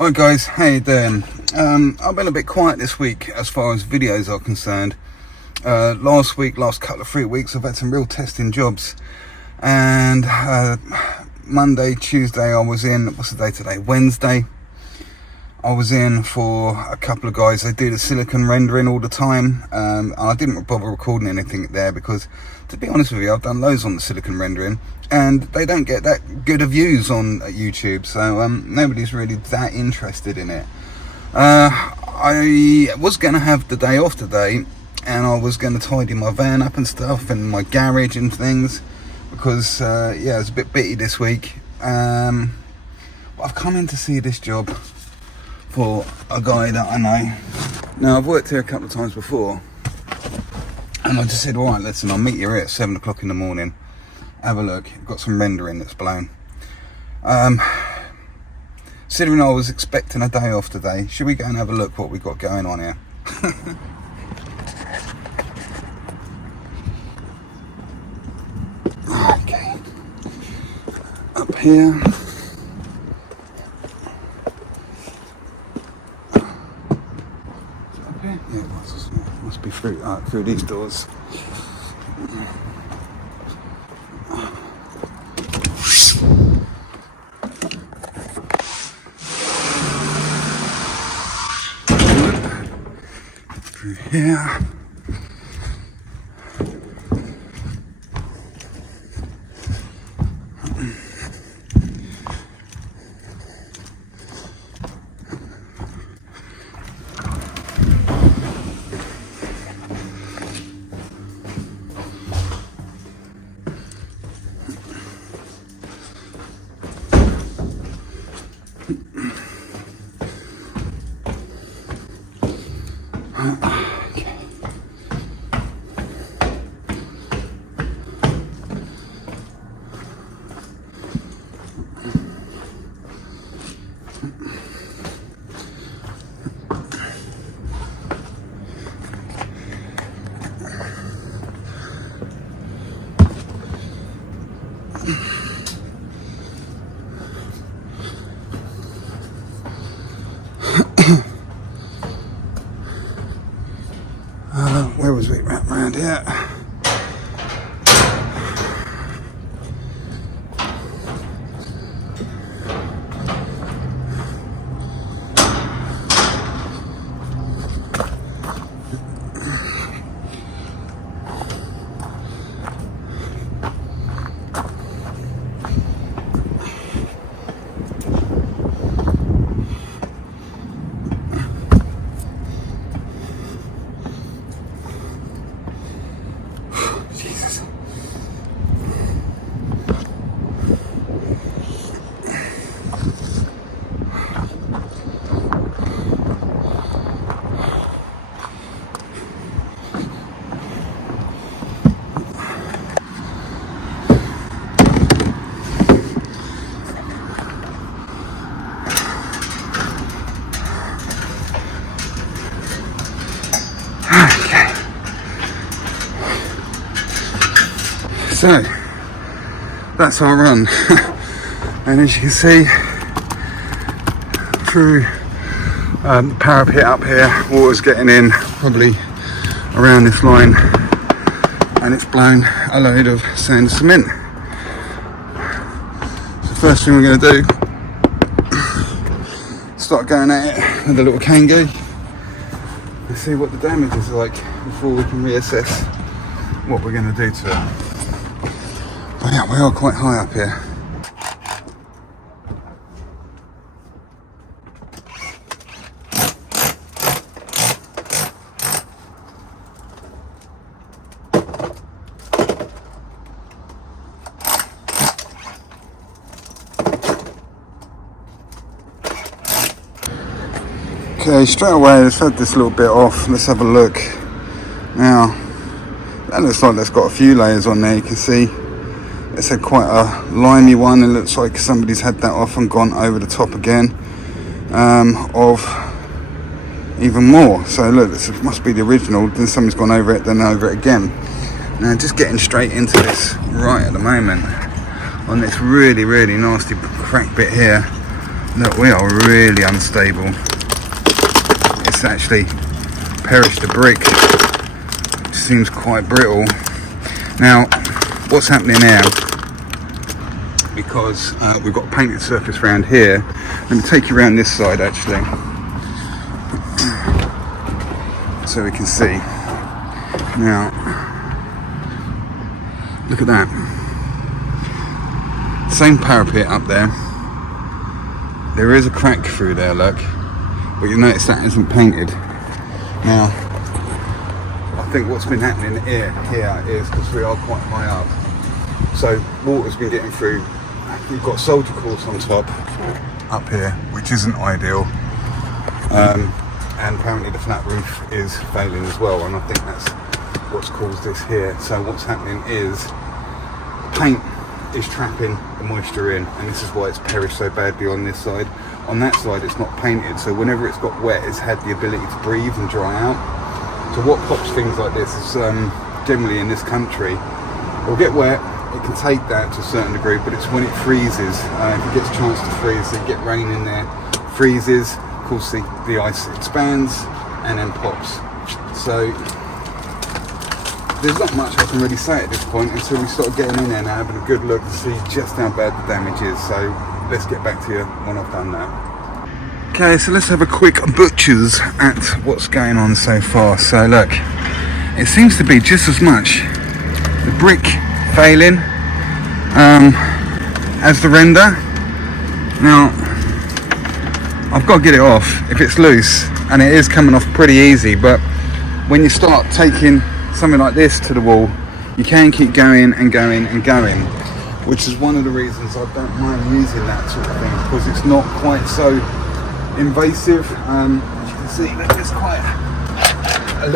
Hi guys, how you doing? I've been a bit quiet this week as far as videos are concerned. Last couple of 3 weeks I've had some real testing jobs, and Monday, Tuesday I was in, what's the day today? Wednesday. I was in for a couple of guys. They do the silicon rendering all the time, and I didn't bother recording anything there because, to be honest with you, I've done loads on the silicon rendering and they don't get that good of views on YouTube, so nobody's really that interested in it. I was going to have the day off today, and I was going to tidy my van up and stuff and my garage and things because yeah, it's a bit bitty this week. But I've come in to see this job for a guy that I know. Now, I've worked here a couple of times before, and I just said, all right, listen, I'll meet you here at 7 o'clock in the morning. Have a look. Got some rendering that's blown. Considering I was expecting a day off today, should we go and have a look what we got going on here? Okay. Up here. Yeah, it must be through these doors. Through here. Okay. Where was we around here? Jesus. Okay. So, that's our run. And as you can see, through the parapet up here, water's getting in probably around this line, and it's blown a load of sand and cement. So first thing we're going to do, start going at it with a little Kango and see what the damage is like before we can reassess what we're going to do to it. But yeah, we are quite high up here. Okay, straight away let's have this little bit off. Let's have a look. Now, that looks like that's got a few layers on there. You can see it's had quite a limey one. It looks like somebody's had that off and gone over the top again of even more. So look, this must be the original. Then somebody's gone over it, then over it again. Now just getting straight into this right at the moment on this really nasty crack bit here. Look, we are really unstable. It's actually perished the brick. It seems quite brittle. Now, what's happening now? Because we've got a painted surface around here. Let me take you around this side actually, so we can see. Now, look at that. Same parapet up there. There is a crack through there, look. But you notice that isn't painted. Now, I think what's been happening here is because we are quite high up. So water's been getting through. We've got soldier course on top up here, which isn't ideal. And apparently the flat roof is failing as well, and I think that's what's caused this here. So what's happening is the paint is trapping the moisture in, and this is why it's perished so badly on this side. On that side it's not painted, so whenever it's got wet it's had the ability to breathe and dry out. So what pops things like this is generally in this country, it'll get wet, it can take that to a certain degree, but it's when it freezes, if it gets a chance to freeze, so you get rain in there, freezes, of course the ice expands and then pops. So there's not much I can really say at this point until we start getting in there now, having a good look to see just how bad the damage is. So let's get back to you when I've done that. Okay, so let's have a quick butchers at what's going on so far. So look, it seems to be just as much the brick failing as the render. Now, I've got to get it off if it's loose, and it is coming off pretty easy, but when you start taking something like this to the wall, you can keep going and going and going, which is one of the reasons I don't mind using that sort of thing, because it's not quite so invasive. As you can see, there's quite a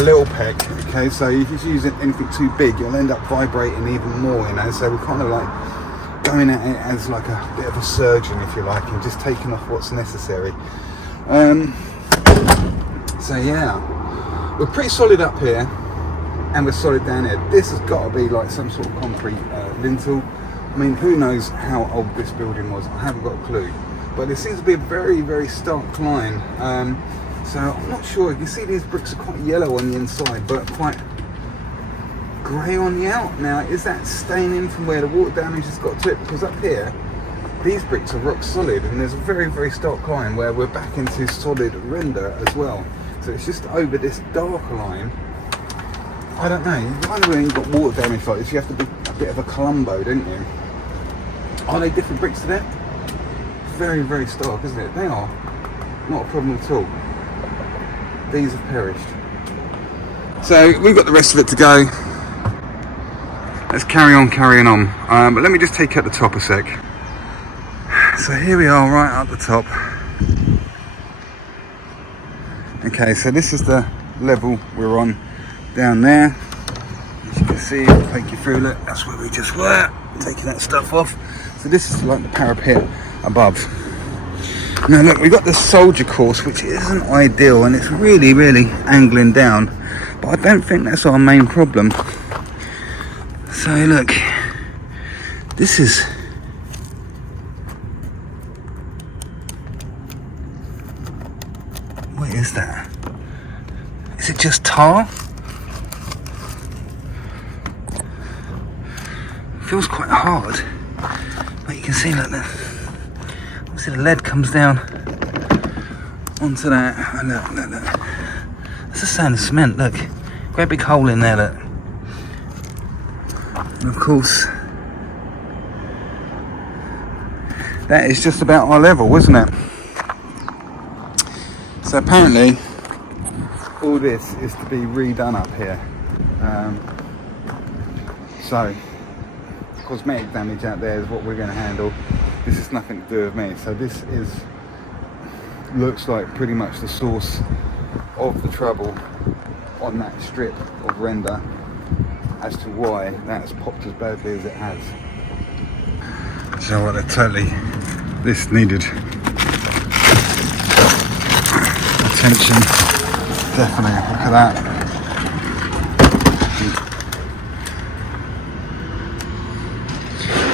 little peck. Okay, so if you use anything too big, you'll end up vibrating even more, you know. So we're kind of like going at it as like a bit of a surgeon, if you like, and just taking off what's necessary. So yeah, we're pretty solid up here and we're solid down here. This has got to be like some sort of concrete lintel. I mean, who knows how old this building was? I haven't got a clue, but there seems to be a very, very stark line. So I'm not sure. You see these bricks are quite yellow on the inside, but quite grey on the out. Now, is that staining from where the water damage has got to it? Because up here, these bricks are rock solid, and there's a very, very stark line where we're back into solid render as well. So it's just over this darker line. I don't know. When you've got water damage like this, you have to be a bit of a Columbo, don't you? Are they different bricks to that? Very, very stark, isn't it? They are. Not a problem at all. These have perished. So we've got the rest of it to go. Let's carry on carrying on. But let me just take out the top a sec. So here we are, right up the top. Okay, so this is the level we're on down there. As you can see, I'll take you through. Look, that's where we just were, taking that stuff off. So this is like the parapet above. Now look, we've got the soldier course, which isn't ideal, and it's really, really angling down. But I don't think that's our main problem. So look, this is... What is that? Is it just tar? Feels quite hard. But you can see, look, obviously the lead comes down onto that. Oh, look. That's the sound of cement, look. Great big hole in there, look. And of course, that is just about our level, isn't it? So apparently, all this is to be redone up here. So, cosmetic damage out there is what we're going to handle. This is nothing to do with me. So this looks like pretty much the source of the trouble on that strip of render as to why that has popped as badly as it has. So what, this needed attention, definitely. Look at that.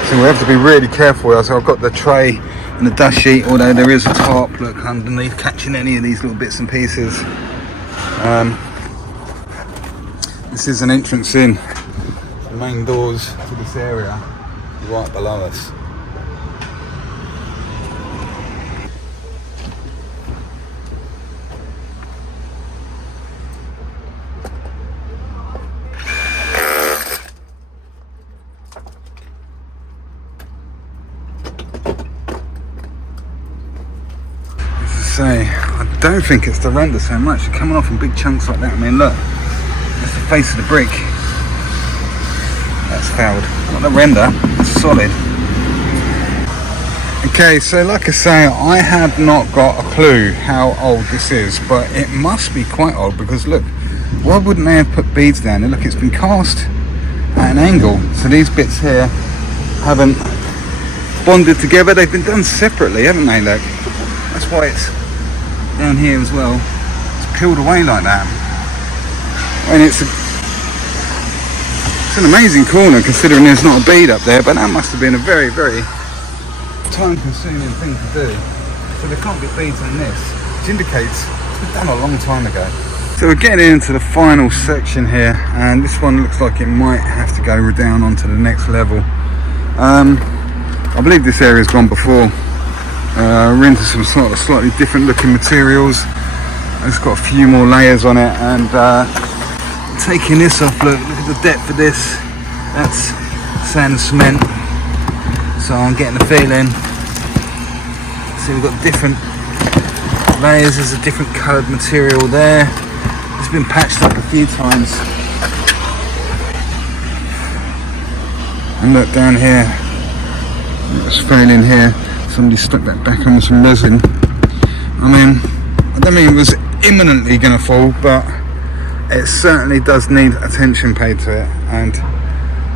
So we have to be really careful. So I've got the tray and the dust sheet, although there is a tarp, look, underneath, catching any of these little bits and pieces. This is an entrance in. The main doors to this area right below us. Say, I don't think it's the render so much. It's coming off in big chunks like that. I mean, look, that's the face of the brick. That's fouled. Not the render, it's solid. Okay, so like I say, I have not got a clue how old this is, but it must be quite old because look, why wouldn't they have put beads down there? Look, it's been cast at an angle, so these bits here haven't bonded together. They've been done separately, haven't they? Look, that's why it's down here as well. It's peeled away like that. And it's an amazing corner considering there's not a bead up there, but that must have been a very, very time consuming thing to do. So there can't be beads on this, which indicates it's been done a long time ago. So we're getting into the final section here, and this one looks like it might have to go down onto the next level. I believe this area's gone before. We're into some sort of slightly different looking materials. It's got a few more layers on it, and taking this off, look at the depth of this. That's sand and cement, so I'm getting the feeling. See, we've got different layers. There's a different coloured material there. It's been patched up a few times. And look down here, it's failing here. Somebody stuck that back on some resin. I mean, I don't mean it was imminently going to fall, but it certainly does need attention paid to it, and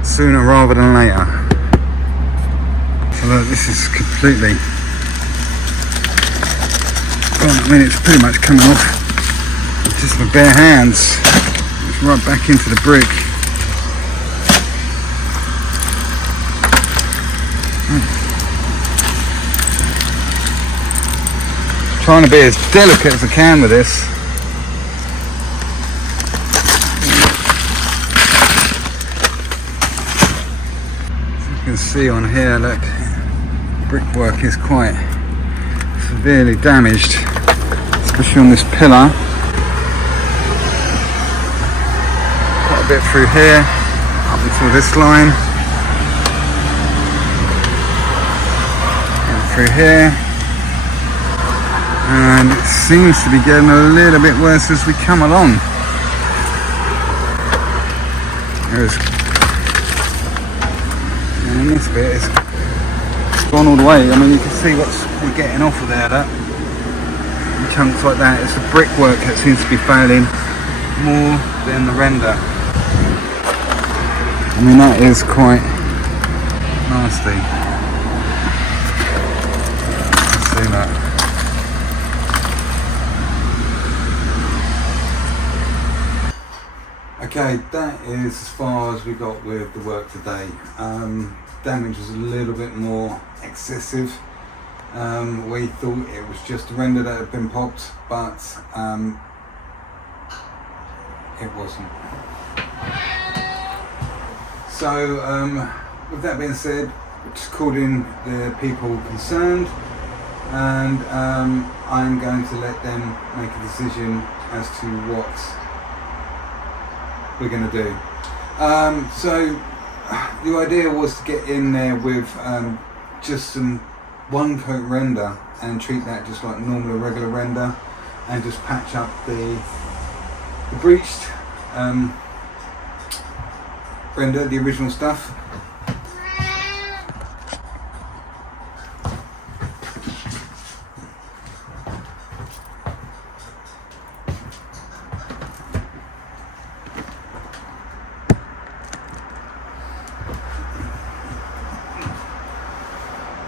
sooner rather than later. So look, this is completely, well, I mean, it's pretty much coming off just with bare hands. It's right back into the brick. Trying to be as delicate as I can with this. As you can see on here, look, brickwork is quite severely damaged, especially on this pillar. Quite a bit through here, up until this line, and through here. And it seems to be getting a little bit worse as we come along. And this bit is gone all the way. I mean, you can see what we're getting off of there, that chunks like that. It's the brickwork that seems to be failing more than the render. I mean, that is quite nasty. Let's see that. Okay, that is as far as we got with the work today. Damage was a little bit more excessive. We thought it was just a render that had been popped, but it wasn't. So with that being said, we just called in the people concerned, and I'm going to let them make a decision as to what we're going to do. So the idea was to get in there with just some one coat render and treat that just like normal regular render, and just patch up the breached render, the original stuff.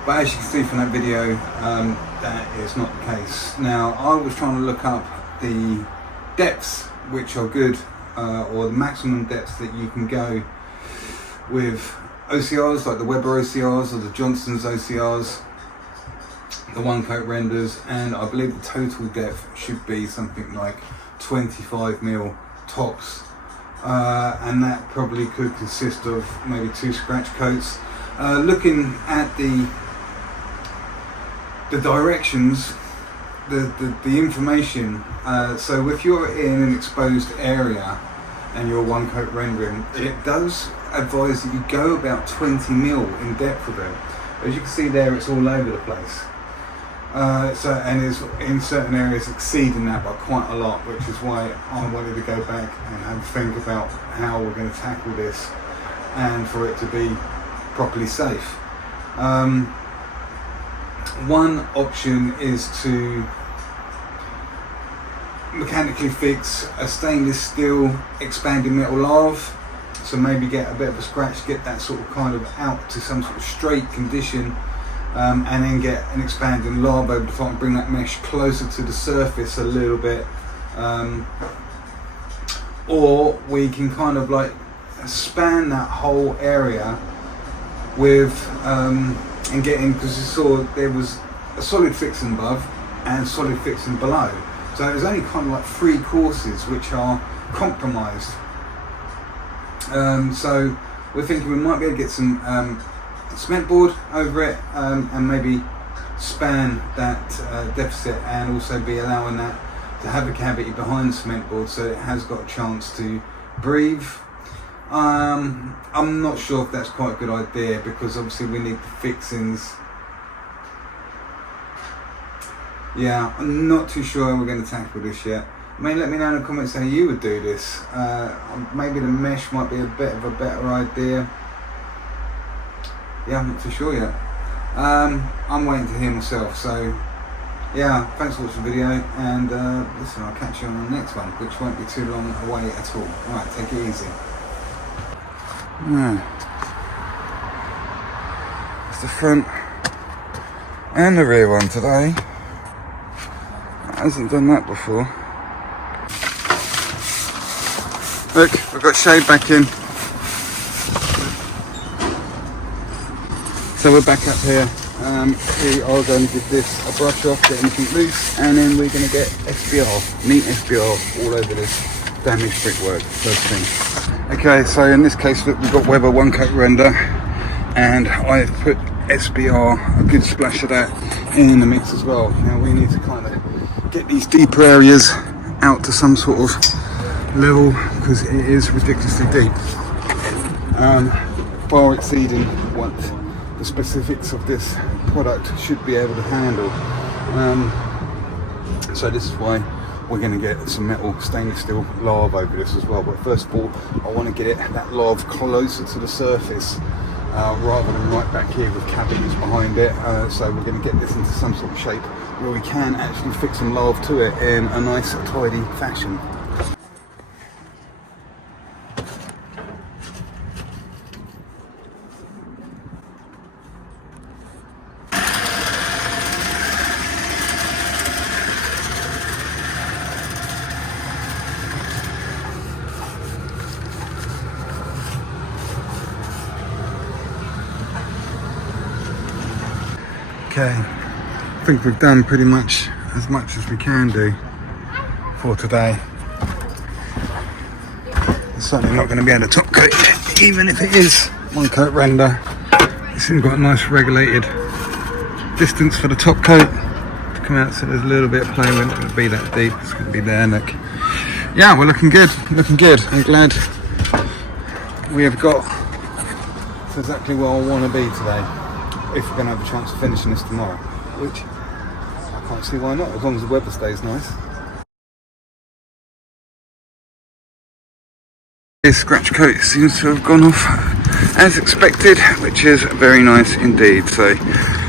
But as you can see from that video, that is not the case. Now, I was trying to look up the depths which are good, or the maximum depths that you can go with OCRs, like the Weber OCRs or the Johnson's OCRs. the one coat renders, and I believe the total depth should be something like 25 mil tops, and that probably could consist of maybe 2 scratch coats. Looking at the directions, the information, so if you're in an exposed area and you're one coat rendering, it does advise that you go about 20 mil in depth with it. As you can see there, it's all over the place. And is in certain areas exceeding that by quite a lot, which is why I wanted to go back and have a think about how we're going to tackle this and for it to be properly safe. One option is to mechanically fix a stainless steel expanding metal lathe, so maybe get a bit of a scratch, get that sort of kind of out to some sort of straight condition, and then get an expanding lathe over the front and bring that mesh closer to the surface a little bit, or we can kind of like span that whole area with and get in, because you saw there was a solid fixing above and solid fixing below, so there's only kind of like 3 courses which are compromised. So we're thinking we might be able to get some cement board over it, and maybe span that deficit, and also be allowing that to have a cavity behind the cement board so it has got a chance to breathe. I'm not sure if that's quite a good idea, because obviously we need the fixings. Yeah, I'm not too sure how we're going to tackle this yet. I mean, let me know in the comments how you would do this. Maybe the mesh might be a bit of a better idea. Yeah, I'm not too sure yet. I'm waiting to hear myself. So yeah, thanks for watching the video, and listen, I'll catch you on the next one, which won't be too long away at all. Alright, take it easy. It's the front and the rear one today. Hasn't done that before. Look, we've got shade back in. So we're back up here. We are going to give this a brush off, get anything loose, and then we're going to get SBR, neat SBR all over this damaged brickwork first thing. Okay, so in this case we've got Weber one coat render, and I've put SBR, a good splash of that, in the mix as well. Now we need to kind of get these deeper areas out to some sort of level, because it is ridiculously deep, far exceeding what the specifics of this product should be able to handle. So this is why we're going to get some metal stainless steel lathe over this as well. But first of all, I want to get that lathe closer to the surface, rather than right back here with cavities behind it. So we're going to get this into some sort of shape where we can actually fix some lathe to it in a nice tidy fashion. Okay, I think we've done pretty much as we can do for today. It's certainly not going to be able to top coat, even if it is one coat render. It's got a nice regulated distance for the top coat to come out, so there's a little bit of play. We're not going to be that deep, it's going to be there. Look, yeah, we're looking good, looking good. I'm glad we have got to exactly where I want to be today, if we're going to have a chance of finishing this tomorrow, which I can't see why not, as long as the weather stays nice. This scratch coat seems to have gone off as expected, which is very nice indeed. So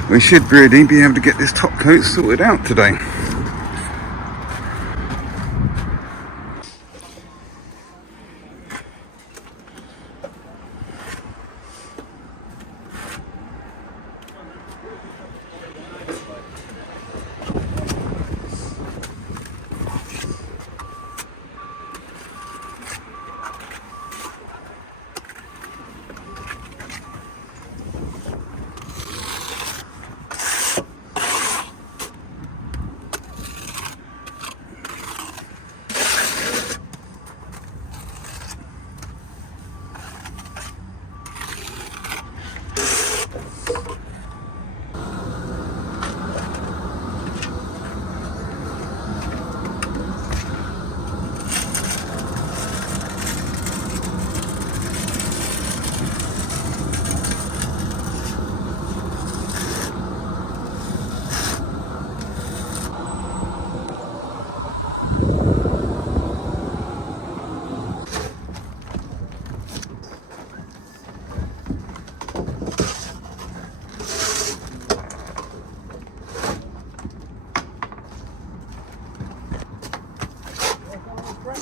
we should really be able to get this top coat sorted out today.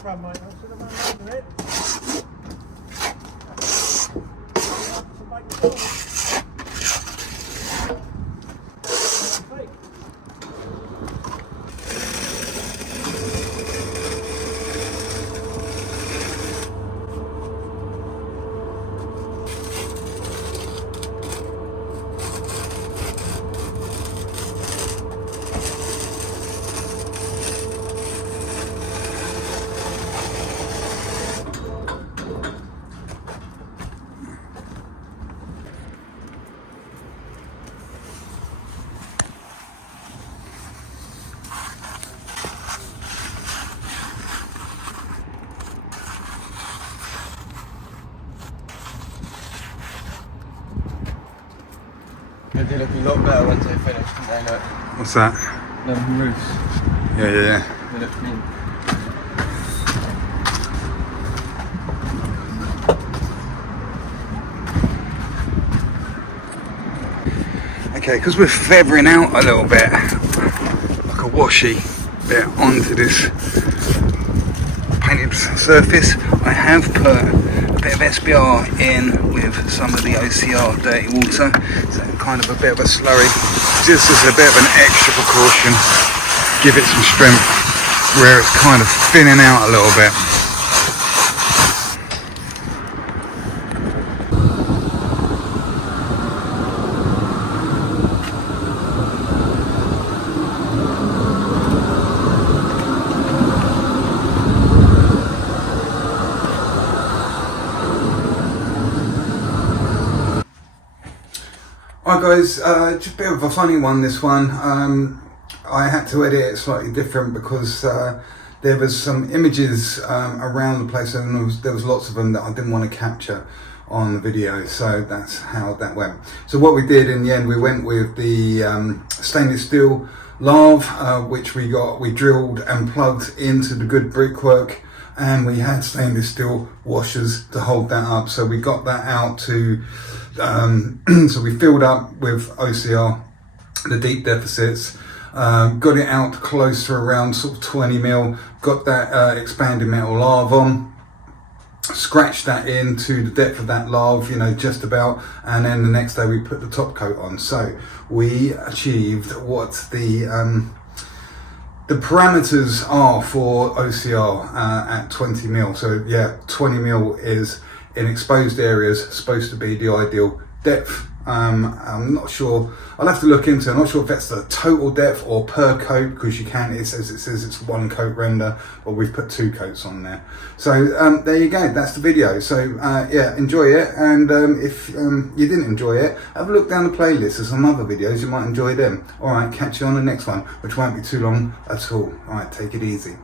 run, mate. I should have run over it. They look a lot better once they finish, don't they? Look. What's that? The roofs. Yeah. They look clean. Okay, because we're feathering out a little bit, like a washy bit onto this painted surface, I have put a bit of SBR in with some of the OCR dirty water, so kind of a bit of a slurry, just as a bit of an extra precaution, give it some strength where it's kind of thinning out a little bit. Alright guys, just a bit of a funny one this one. I had to edit it slightly different because there was some images around the place and there was lots of them that I didn't want to capture on the video, so that's how that went. So what we did in the end, we went with the stainless steel lathe, which we drilled and plugged into the good brickwork, and we had stainless steel washers to hold that up. So we got that out to so we filled up with OCR the deep deficits, got it out close to around sort of 20 mil, got that expanding metal lathe on, scratched that into the depth of that lathe, you know, just about, and then the next day we put the top coat on. So we achieved what the parameters are for OCR at 20 mil. So yeah, 20 mil is in exposed areas supposed to be the ideal depth. I'm not sure, I'll have to look into it. I'm not sure if that's the total depth or per coat, because it says it's one coat render, but we've put 2 coats on there. So there you go, that's the video. So yeah, enjoy it, and if you didn't enjoy it, have a look down the playlist. There's some other videos, you might enjoy them. Alright, catch you on the next one, which won't be too long at all. Alright, take it easy.